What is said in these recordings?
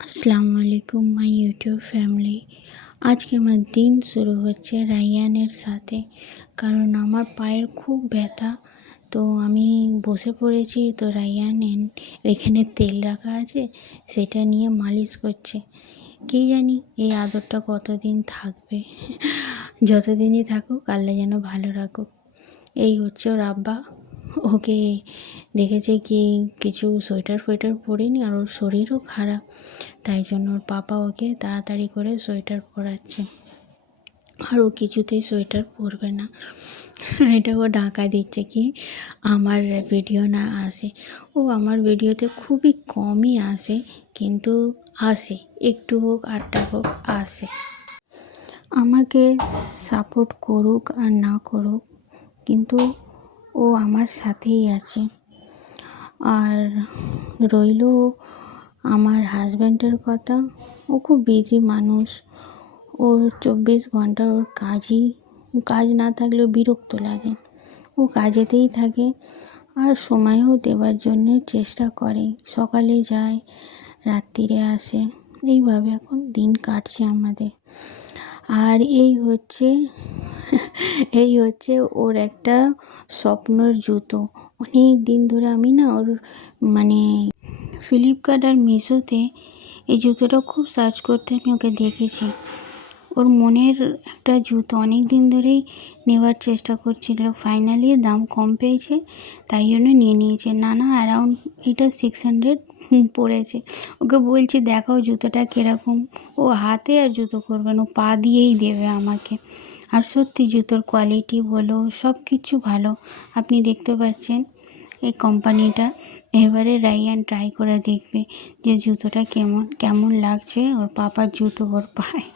আসসালামু আলাইকুম my YouTube family. আজকে আমার দিন শুরু হচ্ছে রায়ানের সাথে, কারণ আমার পায়ের খুব ব্যথা। তো আমি বসে পড়েছি, তো রায়ান এখানে তেল রাখা আছে, সেটা নিয়ে মালিশ করছে। কী জানি এই আদরটা কতদিন থাকবে। যতদিনই থাকুক আল্লাহ যেন ভালো রাখুক। এই হচ্ছে ওর আব্বা। ওকে দেখেছে কি কিছু সোয়েটার ফোয়েটার পরিনি, আর ওর শরীরও খারাপ, তাই জন্য ওর পাপা ওকে তাড়াতাড়ি করে সোয়েটার পরাচ্ছে। আর ও কিছুতেই সোয়েটার পরবে না। এটা ও ঢাকা দিচ্ছে কি আমার ভিডিও না আসে। ও আমার ভিডিওতে খুবই কমই আসে, কিন্তু আসে, একটু হোক আটটা হোক আসে। আমাকে সাপোর্ট করুক আর না করুক, কিন্তু ও আমার সাথেই আছে। আর রইল আমার হাজব্যান্ডের কথা, ও খুব বিজি মানুষ। ওর 24 ঘন্টা ওর কাজ না থাকলেও বিরক্ত লাগে। ও কাজেতেই থাকে, আর সময়ও দেওয়ার জন্যে চেষ্টা করে। সকালে যায়, রাত্রিরে আসে, এইভাবে এখন দিন কাটছে আমাদের। আর এই হচ্ছে ওর একটা স্বপ্নের জুতো। অনেক দিন ধরে আমি না ওর ফ্লিপকার্ট আর মিশোতে এই জুতোটা খুব সার্চ করতে আমি ওকে দেখেছি। ওর মনের একটা জুতো অনেক দিন ধরেই নেওয়ার চেষ্টা করছিল, ফাইনালি দাম কম পেয়েছে, তাই জন্য নিয়ে নিয়েছে। অ্যারাউন্ড এটা 600 পড়েছে। ওকে বলছি দেখাও জুতোটা কীরকম। ও হাতে আর জুতো করবে না, ও পা দিয়েই দেবে আমাকে। আর সত্যি জুতোর কোয়ালিটি বলো, সব কিছু ভালো। আপনি দেখতে পাচ্ছেন এই কোম্পানিটা। এবারে রায়ান ট্রাই করে দেখবে যে জুতোটা কেমন লাগছে। ওর পাপার জুতো ওর পায়ে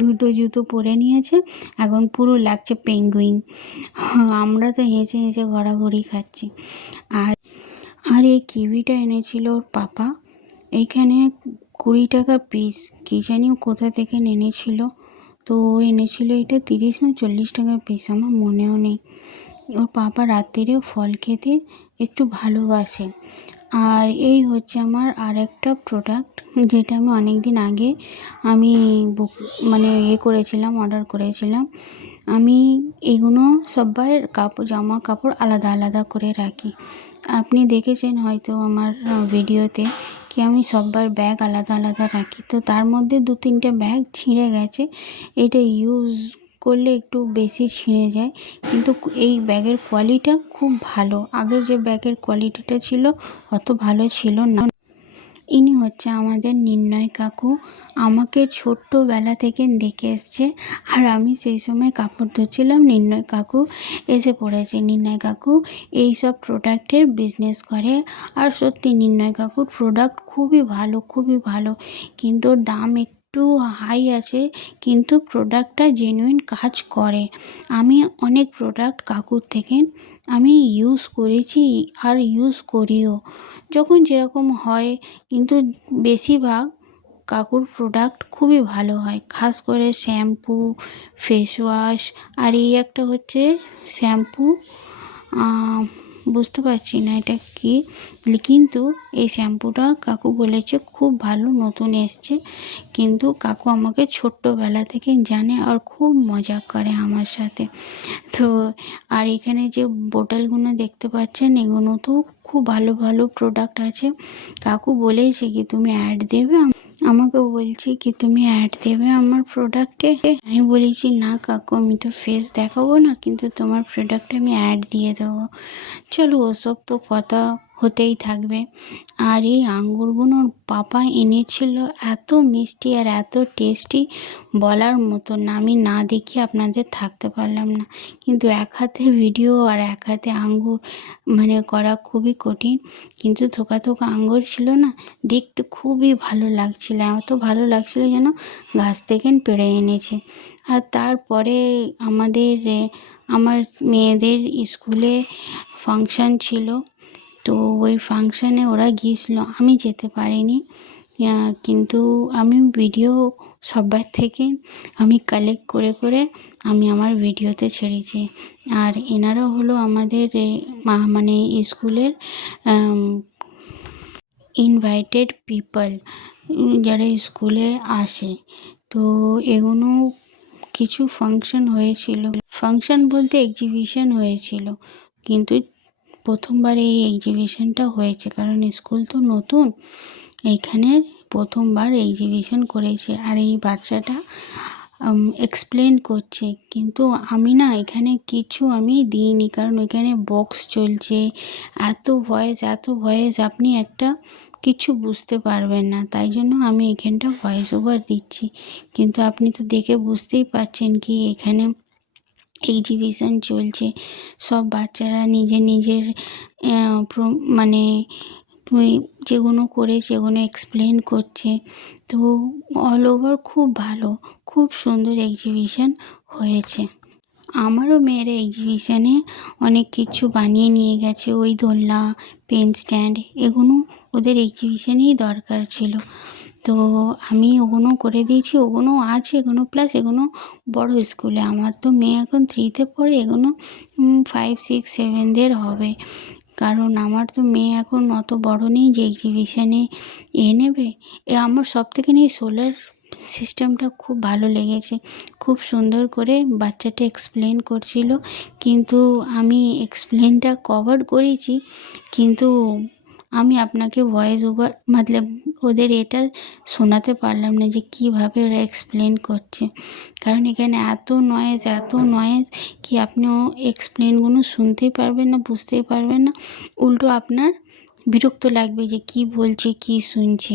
দুটো জুতো পরে নিয়েছে, এখন পুরো লাগছে পেঙ্গুইন। আমরা তো হেসে হেসে ঘোরাঘুরি খাচ্ছি। আর আর এই কিউইটা এনেছিল ওর পাপা, এইখানে 20 টাকা পিস। কী জানি ও কোথা থেকে এনেছিল। তো ও এনেছিল এটা 30 না 40 টাকা পিস, আমার মনেও নেই। ওর পাপা রাত্রিরে ফল খেতে একটু ভালোবাসে। আর এই হচ্ছে আমার আর একটা প্রোডাক্ট, যেটা আমি অনেক দিন আগে অর্ডার করেছিলাম। আমি এগুলো সবার জামা কাপড় আলাদা আলাদা করে রাখি। আপনি দেখেছেন হয়তো আমার ভিডিওতে কি আমি সবার ব্যাগ আলাদা আলাদা রাখি। তো তার মধ্যে 2-3টে ব্যাগ ছিঁড়ে গেছে। এটা ইউজ করলে একটু বেশি ছিঁড়ে যায়, কিন্তু এই ব্যাগের কোয়ালিটিটা খুব ভালো। আগের যে ব্যাগের কোয়ালিটিটা ছিল অত ভালো ছিল না। ইনি হচ্ছে আমাদের নির্ণয় কাকু। আমাকে ছোট্টবেলা থেকে দেখে এসছে, আর আমি সেই সময় কাপড় ধুচ্ছিলাম, নির্ণয় কাকু এসে পড়েছে। নির্ণয় কাকু এইসব প্রোডাক্টের বিজনেস করে। আর সত্যি নির্ণয় কাকুর প্রোডাক্ট খুবই ভালো, কিন্তু ওর দাম একটু হাই আছে, কিন্তু প্রোডাক্টটা জেনুইন কাজ করে। আমি অনেক প্রোডাক্ট কাকুর থেকে আমি ইউজ করেছি আর ইউজ করিও, যখন যেরকম হয়, কিন্তু বেশিরভাগ কাকুর প্রোডাক্ট খুবই ভালো হয়। খাস করে শ্যাম্পু, ফেস ওয়াশ, আর এই একটা হচ্ছে শ্যাম্পু, বুঝতে পারছি না এটা কি, কিন্তু এই শ্যাম্পুটা কাকু বলেছে খুব ভালো, নতুন এসছে। কিন্তু কাকু আমাকে ছোট্টবেলা থেকে জানে আর খুব মজা করে আমার সাথে। তো আর এখানে যে বোতলগুলো দেখতে পাচ্ছেন, এগুলো তো খুব ভালো প্রোডাক্ট আছে। কাকু বলেছে কি তুমি অ্যাড দেবে, আমাকে বলছি কি তুমি অ্যাড দেবে আমার প্রোডাক্টে। আমি বলেছি না কাকু, আমি তো ফেস দেখাবো না, কিন্তু তোমার প্রোডাক্টে আমি অ্যাড দিয়ে দেবো। চলো ওসব তো কথা হতেই থাকবে। আর এই আঙ্গুরগুলোর পাপা এনেছিল, এত মিষ্টি আর এত টেস্টি বলার মতো না। আমি না দেখিয়ে আপনাদের থাকতে পারলাম না, কিন্তু এক হাতে ভিডিও আর এক হাতে আঙ্গুর করা খুবই কঠিন। কিন্তু থোকা আঙ্গুর ছিল না, দেখতে খুবই ভালো লাগছিল, এত ভালো লাগছিল যেন গাছ থেকে পেড়ে এনেছে। আর তারপরে আমার মেয়েদের স্কুলে ফাংশান ছিল, তো ওই ফাংশানে ওরা গিয়েছিল, আমি যেতে পারিনি। কিন্তু আমি ভিডিও সবার থেকে আমি কালেক্ট করে আমি আমার ভিডিওতে ছেড়েছি। আর এনারা হলো আমাদের স্কুলের ইনভাইটেড পিপল। যারা স্কুলে আসে। তো এগুলো কিছু ফাংশন হয়েছিল, ফাংশন বলতে এক্সিবিশন হয়েছিল, কিন্তু প্রথমবার এই এক্সিবিশনটা হয়েছে কারণ স্কুল তো নতুন, এইখানে প্রথমবার এক্সিবিশন করেছে। আর এই বাচ্চাটা এক্সপ্লেন করছে, কিন্তু আমি না এখানে কিছু আমি দিইনি কারণ এখানে বক্স চলছে, এত ভয়েস আপনি একটা কিছু বুঝতে পারবেন না, তাই জন্য আমি এখানটা ভয়েস ওভার দিচ্ছি। কিন্তু আপনি তো দেখে বুঝতেই পারছেন কি এখানে এক্সিবিশন চলছে, সব বাচ্চারা নিজের মানে যেগুলো করে সেগুলো এক্সপ্লেন করছে। তো অল ওভার খুব ভালো, খুব সুন্দর এক্সিবিশন হয়েছে। আমারও মেয়েরা এক্সিবিশানে অনেক কিছু বানিয়ে নিয়ে গেছে, ওই দোলনা, পেন স্ট্যান্ড, এগুলো ওদের এক্সিবিশানেই দরকার ছিল। তো আমি ওগুলো করে দিয়েছি, ওগুলো আছে, এগুলো প্লাস এগুলো বড় স্কুলে, আমার তো মেয়ে এখন 3তে পড়ে, এগুলো 5, 6, 7দের হবে, কারণ আমার তো মেয়ে এখন অত বড় নেই যে এক্সিবিশানে নেবে। আমার সবথেকে নিয়ে সোলার সিস্টেমটা খুব ভালো লেগেছে, খুব সুন্দর করে বাচ্চাটা এক্সপ্লেন করছিল, কিন্তু আমি এক্সপ্লেনটা কভার করেছি, কিন্তু আমি আপনাকে ভয়েস ওভার মতলব ওদের এটা শোনাতে পারলাম না যে কীভাবে ওরা এক্সপ্লেন করছে, কারণ এখানে এত নয়েজ কি আপনিও এক্সপ্লেনগুলো শুনতেই পারবেন না, বুঝতেই পারবেন না, উল্টো আপনার বিরক্ত লাগবে যে কি বলছে, কি শুনছে।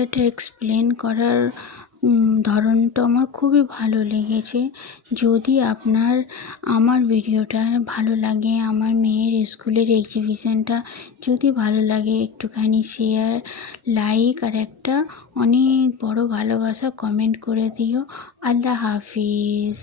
পিকচারটা এক্সপ্লেন করার ধরনটা আমার খুবই ভালো লেগেছে। যদি আপনার আমার ভিডিওটা ভালো লাগে, আমার মেয়ের স্কুলের এক্সিবিশনটা যদি ভালো লাগে, একটুখানি শেয়ার, লাইক আর একটা অনেক বড় ভালোবাসা কমেন্ট করে দিও। আল্লাহ হাফিজ।